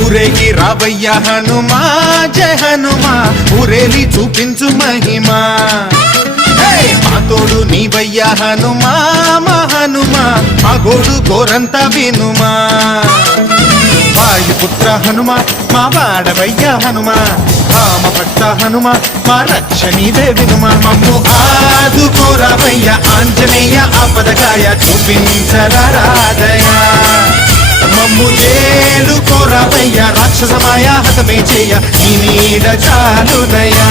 ఊరేగి రావయ్య హనుమా జయ హనుమా ఊరేలి చూపించు మహిమా మా తోడు నీవయ్య హనుమా మా హనుమా మా గోడు గోరంత వినుమా వాయుపుత్ర హనుమా మా వాడవయ్య హనుమా రామ భక్త హనుమా మా రక్షణీదే వినుమా మమ్ము ఆదుకోరావయ్య ఆంజనేయ ఆపదకాయ చూపించరాదయా మమ్ము ఏలు కోరావయ్య రాక్షసమాయ హతమే చేయ నీ నీడ చాలునయా